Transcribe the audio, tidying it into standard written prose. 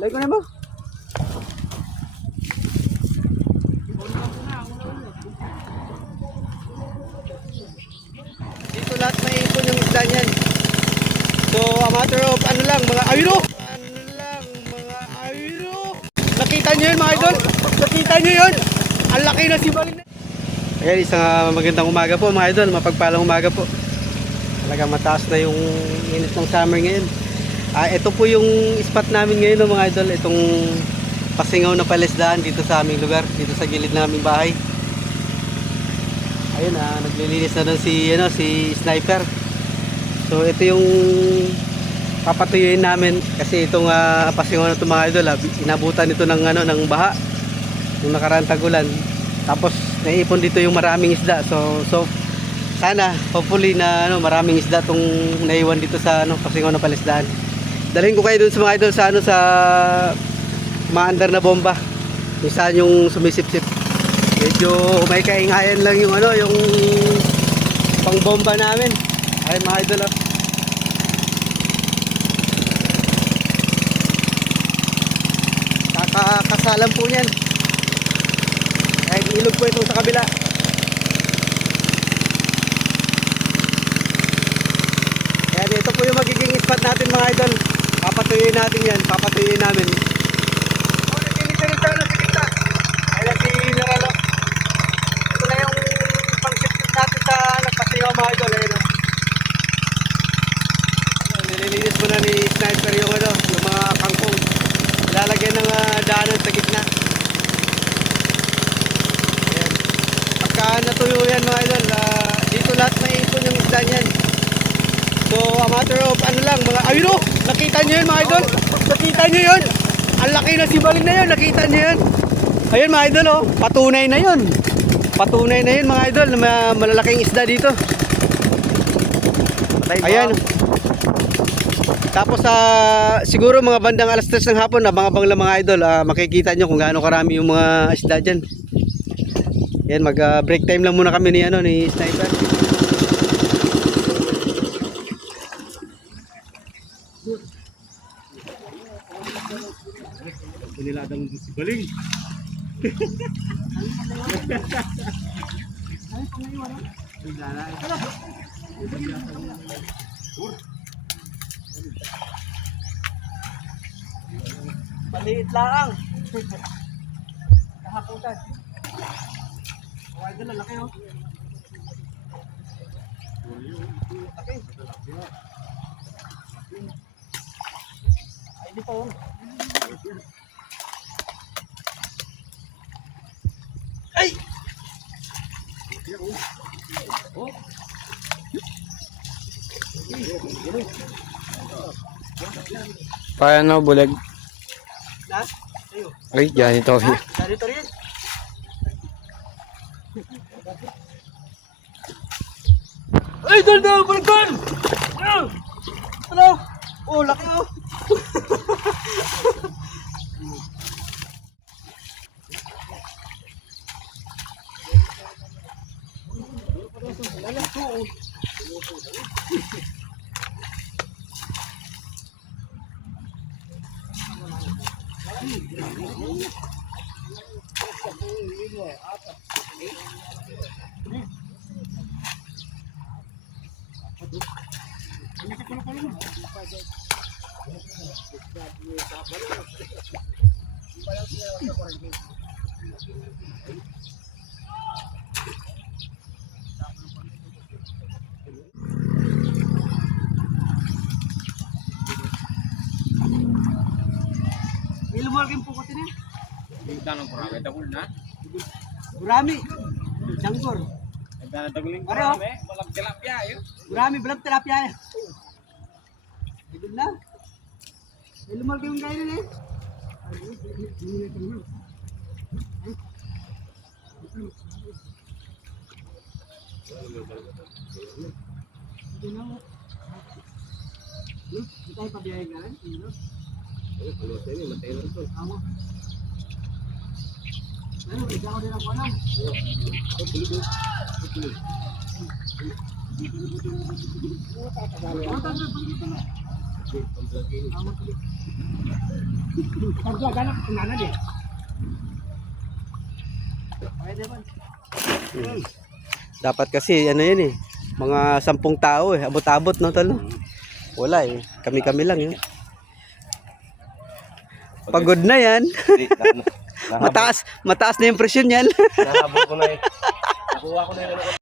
Lay ko na ba? Dito lahat may ipon yung isda niyan. So a matter of ano lang, mga ayro. Ano lang, mga ayro. Nakita nyo yun mga idol? Nakita nyo yun? Ang laki na sibaling na. Ayan, isang magandang umaga po mga idol. Mapagpalang umaga po. Talagang mataas na yung init ng summer ngayon. Ito po yung spot namin ngayon mga idol. Itong pasingaw na palisdaan dito sa aming lugar. Dito sa gilid ng aming bahay. Ayun, naglilinis na doon si Sniper. So ito yung papatuyuin namin kasi itong pasingaw na ito mga idol, inabutan ito ng baha nung nakaraang tagulan. Tapos naipon dito yung maraming isda. So sana hopefully na maraming isda tong naiwan dito sa pasingaw na palisdaan. Dalhin ko kayo dun sa mga idol sa maandar na bomba. Kung saan yung sumisip-sip. Medyo may kaingayan lang yung yung pangbomba namin. Ay mga idol. Kakakasalan po niyan. Kahit ilog po itong sa kabila. Kaya ito po yung magiging spot natin mga idol. Papatuyuin natin yan. Papatuyuin namin. Naginit na rin sa kita. Ayan si Naralo. Ito na yung pang-sip-sip natin sa nagpasingaw mga idol. Ayan. Nililinis mo na ni Sniper yung mga kangkong. Lalagyan ng daanan sa gitna. Ayan. Pagka natuyo yan mga idol, dito lahat may ipon yung isda niyan. So a matter of ano lang, mga ayun. Nakita nyo yun mga idol? Nakita nyo yun? Ang laki na sibaling na yun. Nakita nyo yun? Ayun mga idol, patunay na yun. Patunay na yun mga idol na malalaking isda dito. Ayan. Tapos siguro mga bandang alas 3 ng hapon, abang-abang lang mga idol, makikita nyo kung gaano karami yung mga isda dyan. Yan, mag break time lang muna kami ni Sniper. Niladang si Baling. Maliit lang. Nakakutan. Huwag na laki Laki. Ay, di pa Ay! Paano bulag? Na? Ayo. Ay, dyan ito. Dito rin. Ay, doon! Balikan! Ano? Oh, laki Ilumagin po ko tinin. Tanong ko rin, dagul na. Gurami. Danggor. Daguling ko Pareho. rin, walang tilapia yun. Gurami, balag tilapia. Idol na. Ilumagin yung gaya na Hindi tayo pabiyahe ka rin. Ano ikaw din ako alam. Dapat kasi ano yun eh. Mga 10 tao eh. Abot-abot no tol. No? Wala eh. Kami-kami lang yun. Pagod na yan. Mataas na yung presyon yan. Nahabol ko na eh. Nakuha ko na yun.